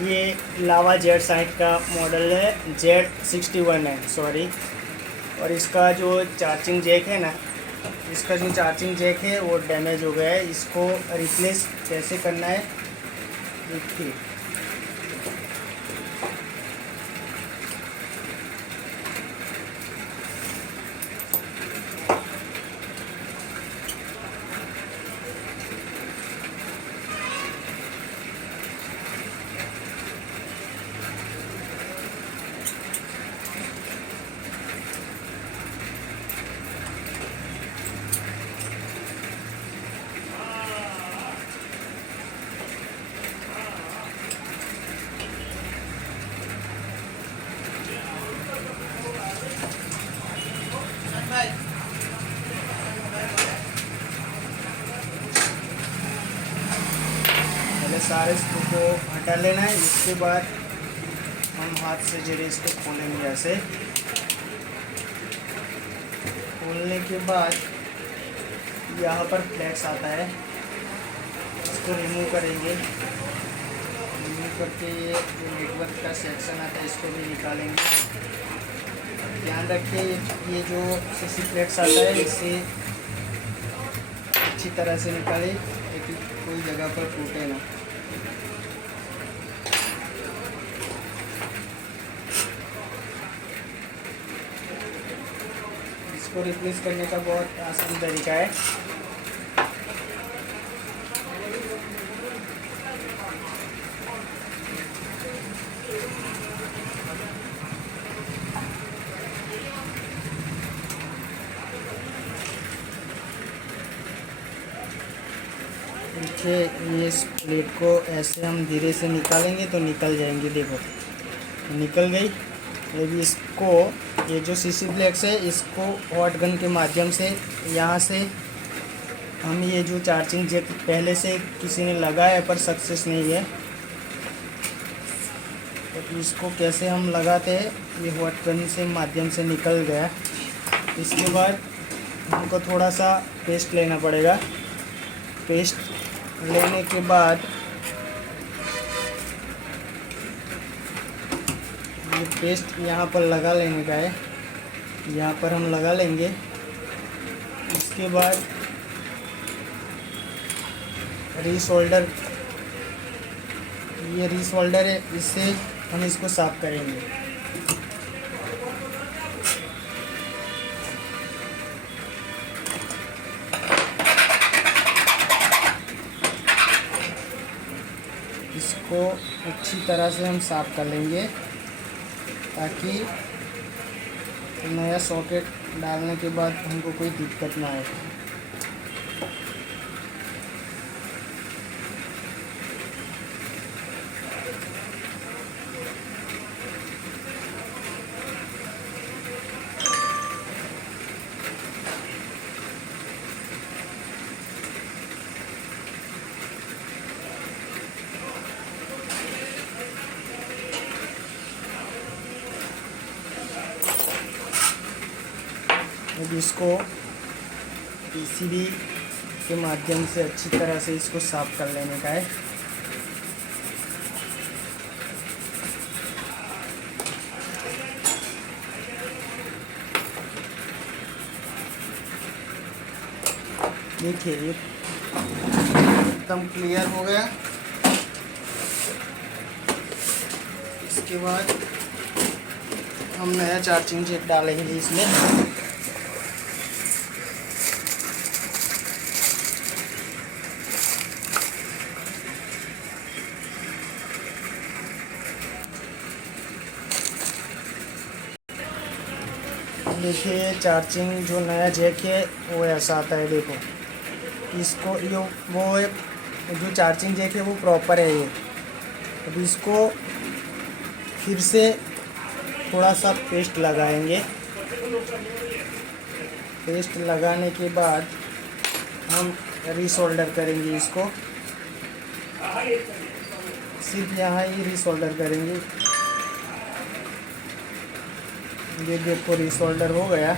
ये लावा Z60 का model है, Z61 है सॉरी। और इसका जो चार्जिंग जैक है ना, इसका जो चार्जिंग जैक है वो डैमेज हो गया है। इसको रिप्लेस कैसे करना है देखिए। पहले सारे स्क्रू को हटा लेना है, इसके बाद हम हाथ से जरिए इसको खोलेंगे। ऐसे खोलने के बाद यहाँ पर फ्लैक्स आता है, इसको रिमूव करेंगे। रिमूव करके ये जो नेटवर्क का सेक्शन आता है इसको भी निकालेंगे। ध्यान रखिए ये जो सीसी फ्लैक्स आता है इससे अच्छी तरह से निकाले ताकि कोई जगह पर टूटे ना। इसको रिप्लेस करने का बहुत आसान तरीका है। देखिए ये इस प्लेट को ऐसे हम धीरे से निकालेंगे तो निकल जाएंगे। देखो निकल गई। ये भी इसको, ये जो सीसी फ्लैक्स है इसको हॉट गन के माध्यम से यहाँ से हम ये जो चार्जिंग जैक पहले से किसी ने लगाया पर सक्सेस नहीं है, तो इसको कैसे हम लगाते हैं, ये हॉट गन से माध्यम से निकल गया। इसके बाद हमको थोड़ा सा पेस्ट लेना पड़ेगा। पेस्ट लेने के बाद ये पेस्ट यहाँ पर लगा लेने का है, यहाँ पर हम लगा लेंगे। इसके बाद रीसोल्डर, ये रीसोल्डर है, इससे हम इसको साफ करेंगे। इसको अच्छी तरह से हम साफ कर लेंगे ताकि नया सॉकेट डालने के बाद हमको कोई दिक्कत ना आए। अब इसको पीसीबी के माध्यम से अच्छी तरह से इसको साफ कर लेने का है। देखिए ये एकदम क्लियर हो गया। इसके बाद हम नया चार्जिंग जैक डालेंगे इसमें। देखिए चार्जिंग जो नया जैक है वो ऐसा आता है। देखो इसको यो वो जो चार्जिंग जैक है वो प्रॉपर है ये। अब इसको फिर से थोड़ा सा पेस्ट लगाएंगे। पेस्ट लगाने के बाद हम रीसोल्डर करेंगे इसको, सिर्फ यहाँ ही रीसोल्डर करेंगे। ये देखो रीसोल्डर हो गया।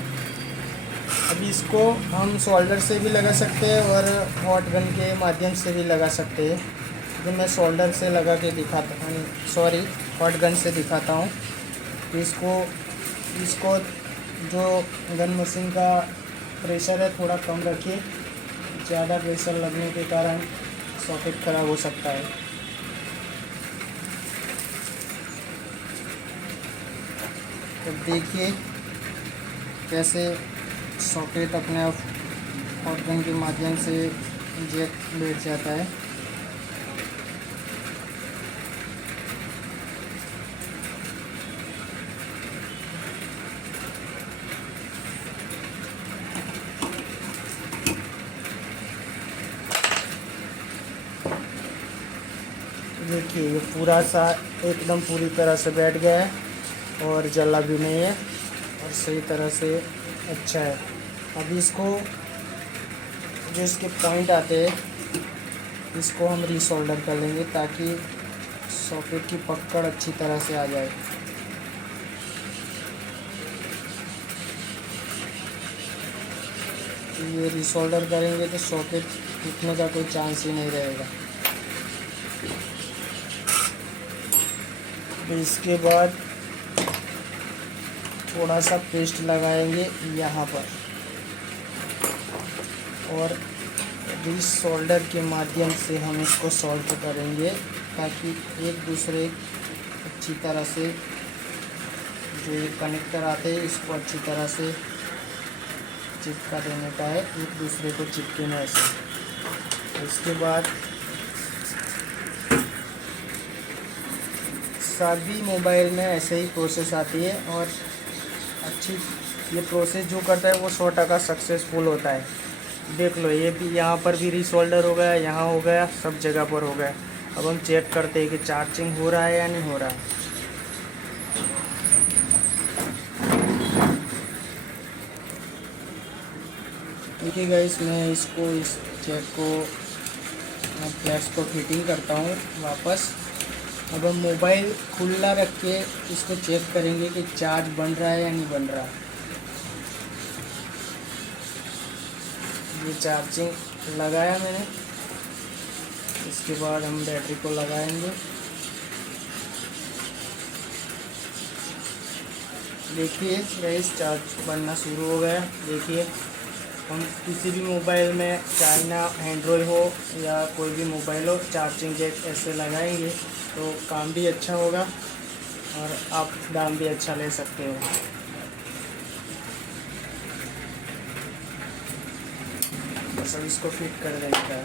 अब इसको हम सोल्डर से भी लगा सकते हैं और हॉट गन के माध्यम से भी लगा सकते हैं। तो मैं सोल्डर से लगा के दिखाता हूँ, सॉरी हॉट गन से दिखाता हूँ। तो इसको जो गन मशीन का प्रेशर है थोड़ा कम रखिए, ज़्यादा प्रेशर लगने के कारण सॉकेट ख़राब हो सकता है। तो देखिए कैसे सॉकेट अपने आप हॉट गन के माध्यम से जेट बैठ जाता है। देखिए ये पूरा सा एकदम पूरी तरह से बैठ गया है और जला भी नहीं है और सही तरह से अच्छा है। अभी इसको जो इसके पॉइंट आते हैं इसको हम रीसोल्डर कर लेंगे ताकि सॉकेट की पकड़ अच्छी तरह से आ जाए। तो ये रीसोल्डर करेंगे तो सॉकेट टूटने का कोई चांस ही नहीं रहेगा। तो इसके बाद थोड़ा सा पेस्ट लगाएंगे यहाँ पर और रीसोल्डर के माध्यम से हम इसको सॉल्व करेंगे ताकि एक दूसरे अच्छी तरह से जो ये कनेक्टर आते हैं इसको अच्छी तरह से चिपका देने का है, एक दूसरे को चिपके में ऐसे। इसके बाद सभी मोबाइल में ऐसे ही प्रोसेस आती है और अच्छी ये प्रोसेस जो करता है वो 100% सक्सेसफुल होता है। देख लो ये भी यहाँ पर भी रीसोल्डर हो गया, यहाँ हो गया, सब जगह पर हो गया। अब हम चेक करते हैं कि चार्जिंग हो रहा है या नहीं हो रहा है। देखिए गाइस मैं इसको इस चेक को फ्लैश को फिटिंग करता हूँ वापस। अब हम मोबाइल खुला रख के इसको चेक करेंगे कि चार्ज बन रहा है या नहीं बन रहा। ये चार्जिंग लगाया मैंने, इसके बाद हम बैटरी को लगाएंगे। देखिए गाइस चार्ज बनना शुरू हो गया। देखिए हम किसी भी मोबाइल में चाहे ना एंड्रॉयड हो या कोई भी मोबाइल हो, चार्जिंग जैक ऐसे लगाएंगे तो काम भी अच्छा होगा और आप दाम भी अच्छा ले सकते हो। बस अब इसको फिट कर देंगे।